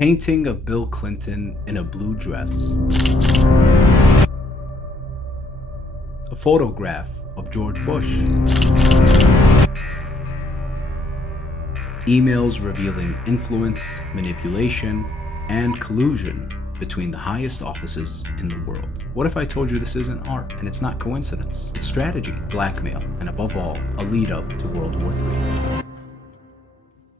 Painting of Bill Clinton in a blue dress. A photograph of George Bush. Emails revealing influence, manipulation, and collusion between the highest offices in the world. What if I told you this isn't art and it's not coincidence? It's strategy, blackmail, and above all, a lead up to World War III.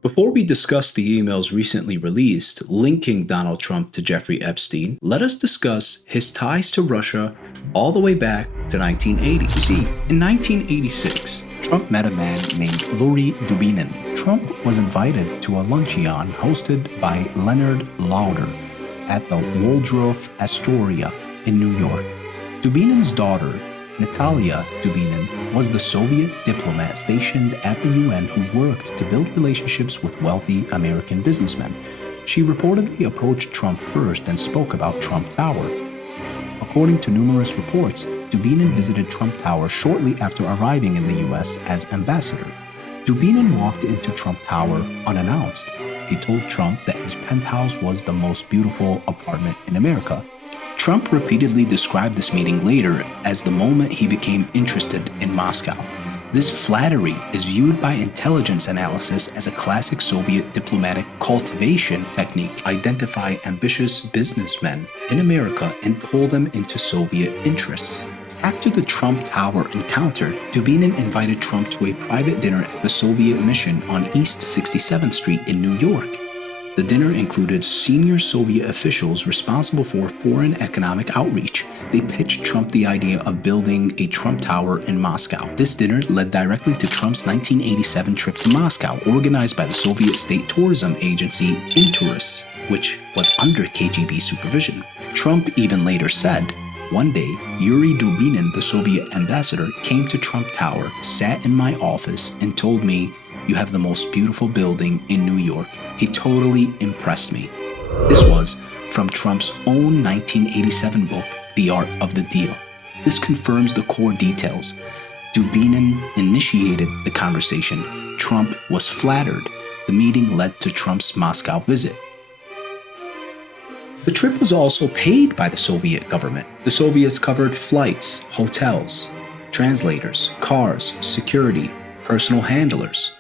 Before we discuss the emails recently released linking Donald Trump to Jeffrey Epstein, let us discuss his ties to Russia all the way back to 1980. You see, in 1986, Trump met a man named Yuri Dubinin. Trump was invited to a luncheon hosted by Leonard Lauder at the Waldorf Astoria in New York. Dubinin's daughter, Natalia Dubinin, was the Soviet diplomat stationed at the UN who worked to build relationships with wealthy American businessmen. She reportedly approached Trump first and spoke about Trump Tower. According to numerous reports, Dubinin visited Trump Tower shortly after arriving in the US as ambassador. Dubinin walked into Trump Tower unannounced. He told Trump that his penthouse was the most beautiful apartment in America. Trump repeatedly described this meeting later as the moment he became interested in Moscow. This flattery is viewed by intelligence analysis as a classic Soviet diplomatic cultivation technique. Identify ambitious businessmen in America and pull them into Soviet interests. After the Trump Tower encounter, Dubinin invited Trump to a private dinner at the Soviet Mission on East 67th Street in New York. The dinner included senior Soviet officials responsible for foreign economic outreach. They pitched Trump the idea of building a Trump Tower in Moscow. This dinner led directly to Trump's 1987 trip to Moscow, organized by the Soviet state tourism agency Interus, which was under KGB supervision. Trump even later said, "One day, Yuri Dubinin, the Soviet ambassador, came to Trump Tower, sat in my office, and told me, 'You have the most beautiful building in New York.' He totally impressed me." This was from Trump's own 1987 book, The Art of the Deal. This confirms the core details. Dubinin initiated the conversation. Trump was flattered. The meeting led to Trump's Moscow visit. The trip was also paid by the Soviet government. The Soviets covered flights, hotels, translators, cars, security, personal handlers.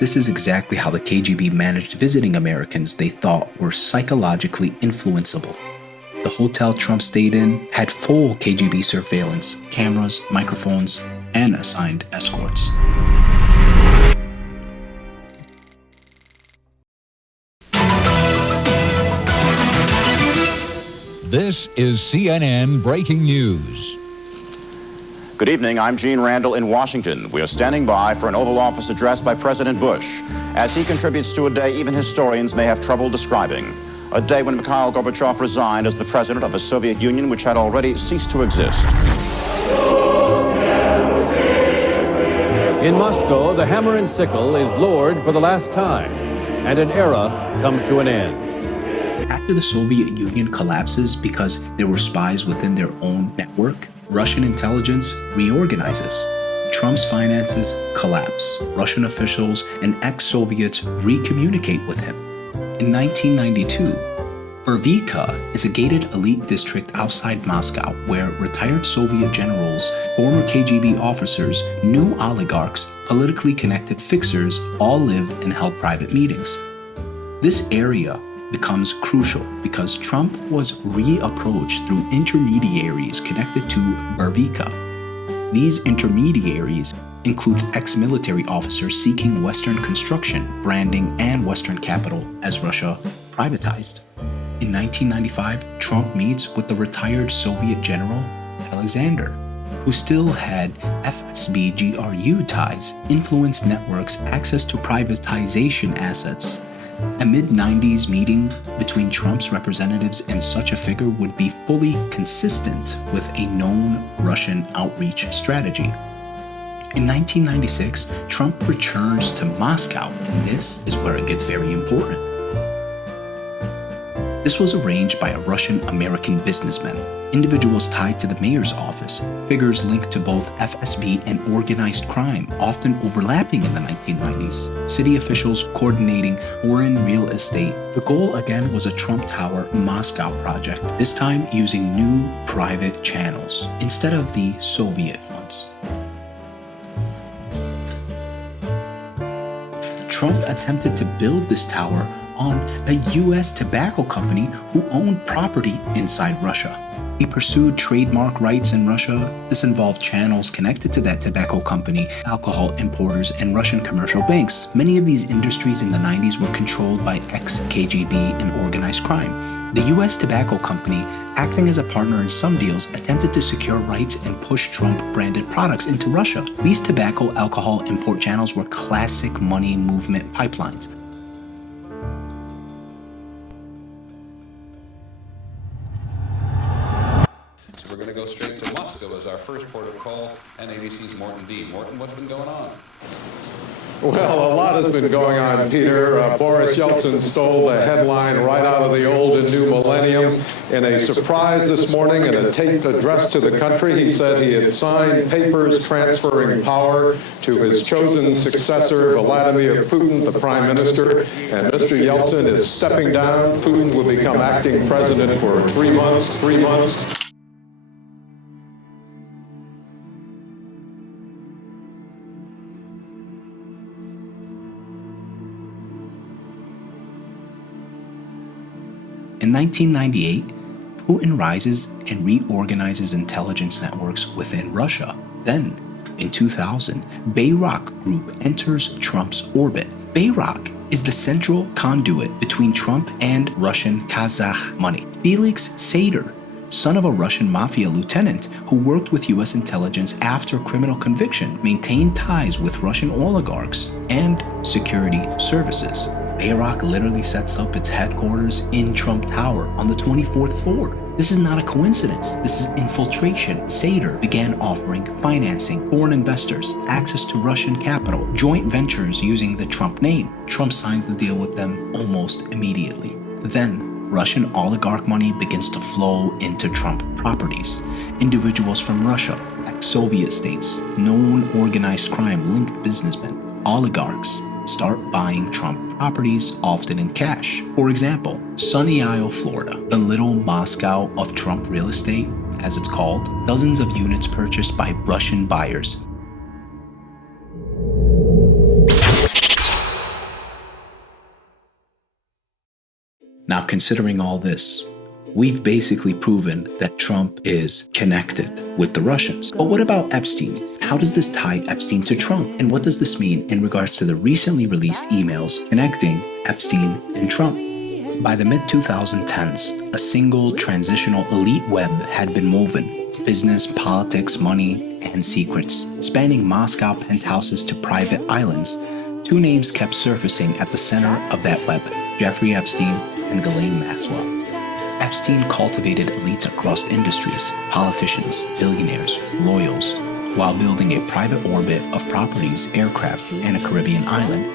This is exactly how the KGB managed visiting Americans they thought were psychologically influenceable. The hotel Trump stayed in had full KGB surveillance, cameras, microphones, and assigned escorts. This is CNN Breaking News. Good evening, I'm Gene Randall in Washington. We are standing by for an Oval Office address by President Bush, as he contributes to a day even historians may have trouble describing. A day when Mikhail Gorbachev resigned as the president of a Soviet Union which had already ceased to exist. In Moscow, the hammer and sickle is lowered for the last time, and an era comes to an end. After the Soviet Union collapses because there were spies within their own network, Russian intelligence reorganizes. Trump's finances collapse. Russian officials and ex-Soviets recommunicate with him. In 1992, Bervika is a gated elite district outside Moscow where retired Soviet generals, former KGB officers, new oligarchs, politically connected fixers all lived and held private meetings. This area becomes crucial because Trump was reapproached through intermediaries connected to Bervika. These intermediaries included ex-military officers seeking Western construction, branding, and Western capital as Russia privatized. In 1995, Trump meets with the retired Soviet general Alexander, who still had FSB GRU ties, influence networks, access to privatization assets. A mid-90s meeting between Trump's representatives and such a figure would be fully consistent with a known Russian outreach strategy. In 1996, Trump returns to Moscow, and this is where it gets very important. This was arranged by a Russian-American businessman. Individuals tied to the mayor's office, figures linked to both FSB and organized crime, often overlapping in the 1990s. City officials coordinating foreign real estate. The goal again was a Trump Tower Moscow project, this time using new private channels instead of the Soviet ones. Trump attempted to build this tower on a U.S. tobacco company who owned property inside Russia. He pursued trademark rights in Russia. This involved channels connected to that tobacco company, alcohol importers, and Russian commercial banks. Many of these industries in the 90s were controlled by ex-KGB and organized crime. The U.S. tobacco company, acting as a partner in some deals, attempted to secure rights and push Trump-branded products into Russia. These tobacco alcohol import channels were classic money movement pipelines. We're going to go straight to Moscow as our first port of call, and ABC's Morton D. Morton, what's been going on? Well, a lot has been going on, Peter. Boris Yeltsin stole the headline right out of the old and new millennium. In a surprise this morning in a taped address to the country, he said he had signed papers transferring power to his chosen successor, Vladimir Putin, the prime minister. And Mr. Yeltsin is stepping down. Putin will become acting president for 3 months. In 1998, Putin rises and reorganizes intelligence networks within Russia. Then, in 2000, Bayrak Group enters Trump's orbit. Bayrak is the central conduit between Trump and Russian Kazakh money. Felix Sater, son of a Russian mafia lieutenant who worked with U.S. intelligence after criminal conviction, maintained ties with Russian oligarchs and security services. Bayrak literally sets up its headquarters in Trump Tower on the 24th floor. This is not a coincidence. This is infiltration. Sater began offering financing, foreign investors, access to Russian capital, joint ventures using the Trump name. Trump signs the deal with them almost immediately. Then, Russian oligarch money begins to flow into Trump properties. Individuals from Russia, ex-Soviet states, known organized crime-linked businessmen, oligarchs, start buying Trump properties, often in cash. For example, Sunny Isle, Florida, the little Moscow of Trump real estate, as it's called, dozens of units purchased by Russian buyers. Now, considering all this, we've basically proven that Trump is connected with the Russians. But what about Epstein? How does this tie Epstein to Trump? And what does this mean in regards to the recently released emails connecting Epstein and Trump? By the mid-2010s, a single transitional elite web had been woven. Business, politics, money, and secrets. Spanning Moscow penthouses to private islands, two names kept surfacing at the center of that web: Jeffrey Epstein and Ghislaine Maxwell. Epstein cultivated elites across industries, politicians, billionaires, royals, while building a private orbit of properties, aircraft, and a Caribbean island.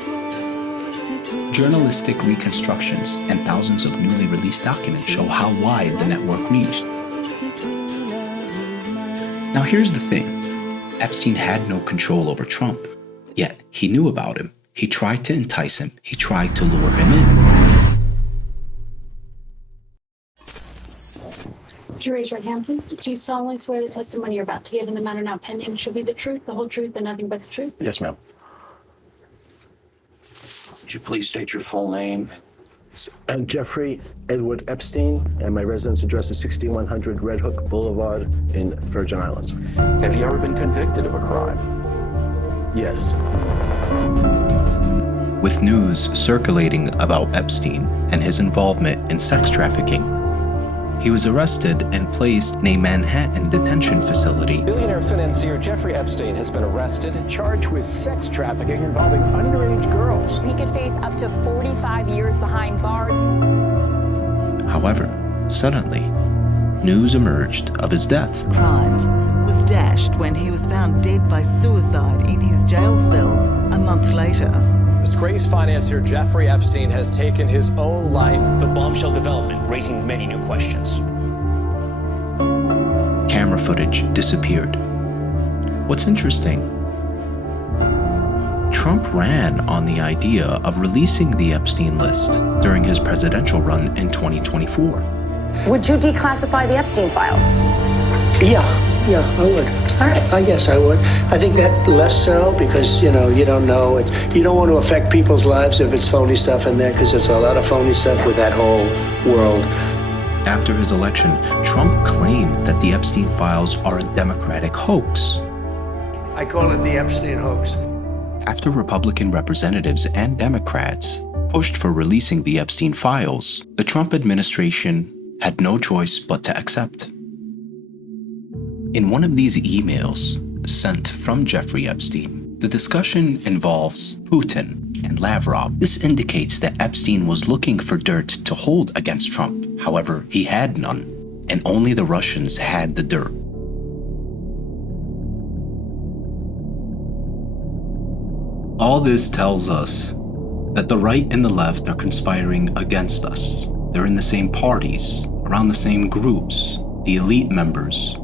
Journalistic reconstructions and thousands of newly released documents show how wide the network reached. Now here's the thing. Epstein had no control over Trump, yet he knew about him. He tried to entice him. He tried to lure him in. Would you raise your hand, please? Do you solemnly swear the testimony you're about to give in the matter now pending shall be the truth, the whole truth, and nothing but the truth? Yes, ma'am. Would you please state your full name? Jeffrey Edward Epstein, and my residence address is 6100 Red Hook Boulevard in Virgin Islands. Have you ever been convicted of a crime? Yes. With news circulating about Epstein and his involvement in sex trafficking, he was arrested and placed in a Manhattan detention facility. Billionaire financier Jeffrey Epstein has been arrested, charged with sex trafficking involving underage girls. He could face up to 45 years behind bars. However, suddenly, news emerged of his death. Crimes was dashed when he was found dead by suicide in his jail cell a month later. Disgraced financier Jeffrey Epstein has taken his own life. The bombshell development raising many new questions. Camera footage disappeared. What's interesting, Trump ran on the idea of releasing the Epstein list during his presidential run in 2024. Would you declassify the Epstein files? Yeah, I would. All right. I guess I would. I think that less so because, you don't know. You don't want to affect people's lives if it's phony stuff in there because there's a lot of phony stuff with that whole world. After his election, Trump claimed that the Epstein files are a Democratic hoax. I call it the Epstein hoax. After Republican representatives and Democrats pushed for releasing the Epstein files, the Trump administration had no choice but to accept. In one of these emails sent from Jeffrey Epstein, the discussion involves Putin and Lavrov. This indicates that Epstein was looking for dirt to hold against Trump. However, he had none, and only the Russians had the dirt. All this tells us that the right and the left are conspiring against us. They're in the same parties, around the same groups, the elite members,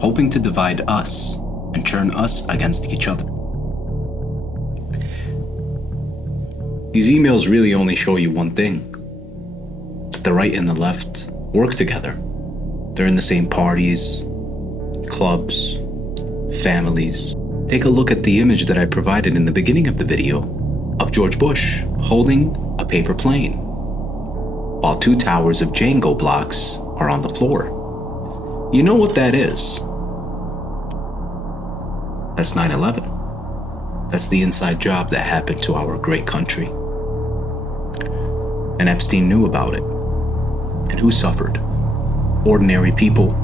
hoping to divide us and turn us against each other. These emails really only show you one thing. The right and the left work together. They're in the same parties, clubs, families. Take a look at the image that I provided in the beginning of the video of George Bush holding a paper plane, while 2 towers of Jenga blocks are on the floor. You know what that is? That's 9/11. That's the inside job that happened to our great country. And Epstein knew about it. And who suffered? Ordinary people.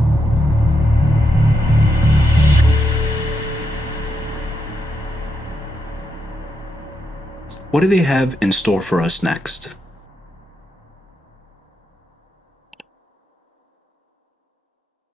What do they have in store for us next?